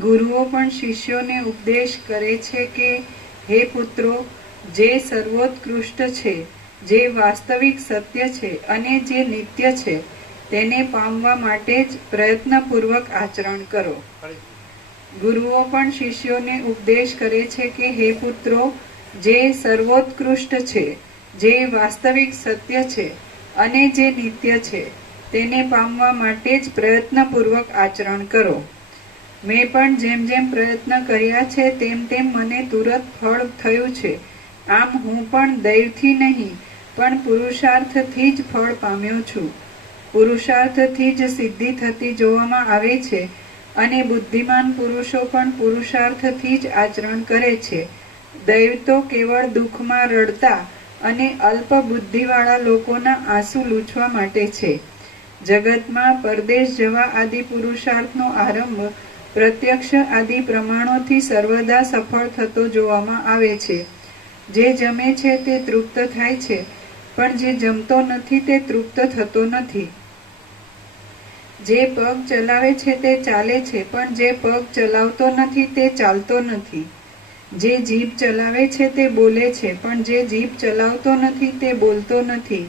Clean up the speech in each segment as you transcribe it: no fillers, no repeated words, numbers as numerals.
ગુરુઓ પણ શિષ્યોને ઉપદેશ કરે છે કે હે પુત્રો, જે સર્વોત્કૃષ્ટ છે, જે વાસ્તવિક સત્ય છે અને જે નિત્ય છે, તેને પામવા માટે જ પ્રયત્નપૂર્વક આચરણ કરો. ગુરુઓ પણ શિષ્યોને ઉપદેશ કરે છે કે હે પુત્રો, જે સર્વોત્કૃષ્ટ છે, જે વાસ્તવિક સત્ય છે અને જે નિત્ય છે, તેને પામવા માટે જ પ્રયત્નપૂર્વક આચરણ કરો. મેં પણ જેમ જેમ પ્રયત્ન કર્યા છે તેમ તેમ મને તુરત ફળ થયું છે. આમ હું પણ દૈવથી નહીં પણ પુરુષાર્થથી જ ફળ પામ્યો છું. પુરુષાર્થથી જ સિદ્ધિ થતી જોવામાં આવે છે અને બુદ્ધિમાન પુરુષો પણ પુરુષાર્થથી જ આચરણ કરે છે. દૈવ તો કેવળ દુઃખમાં રડતા અને અલ્પ બુદ્ધિવાળા લોકોના આંસુ લૂછવા માટે છે. જગતમાં પરદેશ જવા આદિ પુરુષાર્થનો આરંભ પ્રત્યક્ષ આદિ પ્રમાણોથી સર્વદા સફળ થતો જોવામાં આવે છે. જે જમે છે તે તૃપ્ત થાય છે, પણ જે જમતો નથી તે તૃપ્ત થતો નથી. જે પગ ચલાવે છે તે ચાલે છે, પણ જે પગ ચલાવતો નથી તે ચાલતો નથી. જે જીભ ચલાવે છે તે બોલે છે, પણ જે જીભ ચલાવતો નથી તે બોલતો નથી.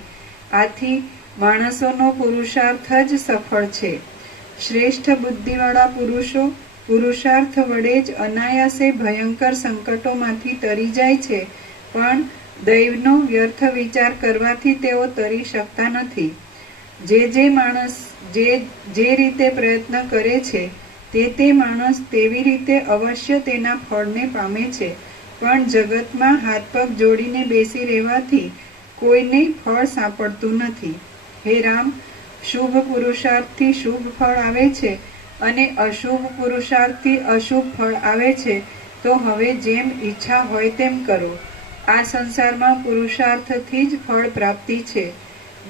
આથી માણસોનો પુરુષાર્થ જ સફળ છે. શ્રેષ્ઠ બુદ્ધિવાળા પુરુષો પુરુષાર્થ વડે જ અનાયાસે ભયંકર સંકટોમાંથી તરી જાય છે, પણ દૈવનો વ્યર્થ વિચાર કરવાથી તેઓ તરી શકતા નથી. જે માણસ જે રીતે પ્રયત્ન કરે છે તે માણસ તેવી રીતે અવશ્ય તેના ફળને પામે છે. પણ જગતમાં હાથ પગ જોડીને બેસી રહેવાથી કોઈને ફળ સાંપડતું નથી. હે રામ, શુભ પુરુષાર્થથી શુભ ફળ આવે છે અને અશુભ પુરુષાર્થથી અશુભ ફળ આવે છે. તો હવે જેમ ઈચ્છા હોય તેમ કરો. આ સંસારમાં પુરુષાર્થથી જ ફળ પ્રાપ્તિ છે.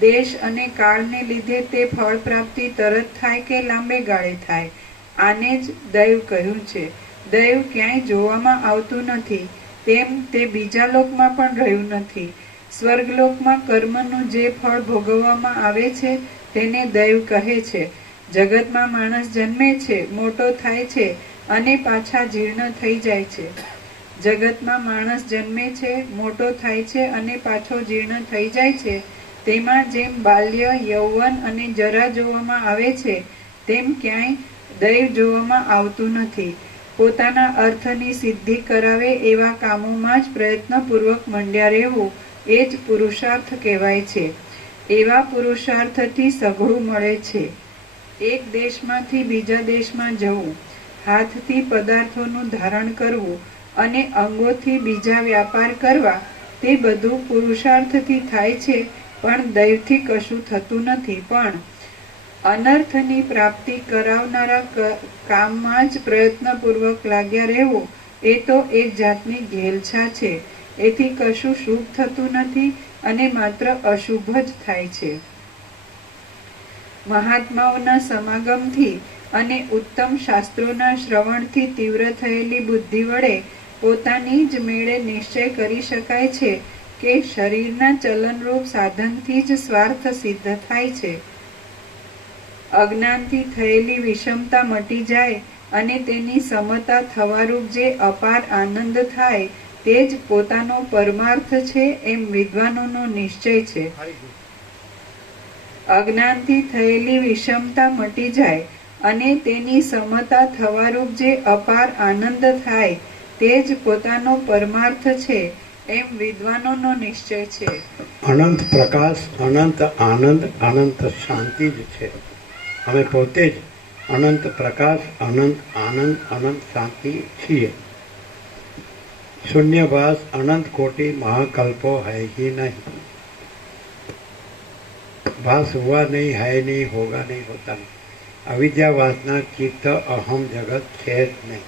દેશ અને કાળને લીધે તે ફળ પ્રાપ્તિ તરત થાય કે લાંબે ગાળે થાય, આને જ દૈવ કહ્યું છે. દૈવ ક્યાંય જોવામાં આવતું નથી, તેમ તે બીજા લોકમાં પણ રહ્યું નથી. સ્વર્ગલોકમાં કર્મનું જે ફળ ભોગવવામાં આવે છે તેને દૈવ કહે છે. જગતમાં માણસ જન્મે છે, મોટો થાય છે અને પાછા જીર્ણ થઈ જાય છે. જગતમાં માણસ જન્મે છે, મોટો થાય છે અને પાછો જીર્ણ થઈ જાય છે. તેમાં જેમ બાલ્ય, યૌવન અને જરા જોવામાં આવે છે, તેમ ક્યાંય દૈવ જોવામાં આવતું નથી. પોતાના અર્થની સિદ્ધિ કરાવે એવા કામોમાં જ પ્રયત્નપૂર્વક મંડ્યા રહેવું એ જ પુરુષાર્થ કહેવાય છે. એવા પુરુષાર્થથી સઘળું મળે છે. એક દેશમાંથી બીજા દેશમાં જવું, હાથથી પદાર્થોનું ધારણ કરવું અને અંગોથી બીજા વ્યાપાર કરવા, તે બધું પુરુષાર્થથી થાય છે, પણ દૈવથી કશું થતું નથી. પણ અનર્થની પ્રાપ્તિ કરાવનારા કામમાં જ પ્રયત્નપૂર્વક લાગ્યા રહેવું એ તો એક જાતની ઘેલછા છે. એથી કશું શુભ થતું નથી અને માત્ર અશુભ જ થાય છે. મહાત્માઓના સમાગમથી અને ઉત્તમ શાસ્ત્રોના શ્રવણથી તીવ્ર થયેલી બુદ્ધિ વડે પોતાની જ મેળે નિશ્ચય કરી શકાય છે કે શરીરના ચલનરૂપ સાધનથી જ સ્વાર્થ સિદ્ધ થાય છે. અજ્ઞાનથી થયેલી વિષમતા મટી જાય અને તેની સમતા થવારૂપ જે અપાર આનંદ થાય તે જ પોતાનો પરમાર્થ છે, એમ વિદ્વાનોનો નિશ્ચય છે. અજ્ઞાનથી થયેલી વિષમતા મટી જાય અને તેની સમતા થવારૂપ જે અપાર આનંદ થાય તે જ પોતાનો પરમાર્થ છે, એમ વિદ્વાનોનો નિશ્ચય છે. અનંત પ્રકાશ, અનંત આનંદ, અનંત શાંતિ જ છે. અમે પોતે જ અનંત પ્રકાશ, અનંત આનંદ, અનંત શાંતિ છીએ. शून्यवास अनंत कोटि महाकल्पो है ही नहीं. भास हुआ नहीं, है नहीं, होगा नहीं, होता नहीं. अविद्या वासना चित्त अहम जगत है नहीं.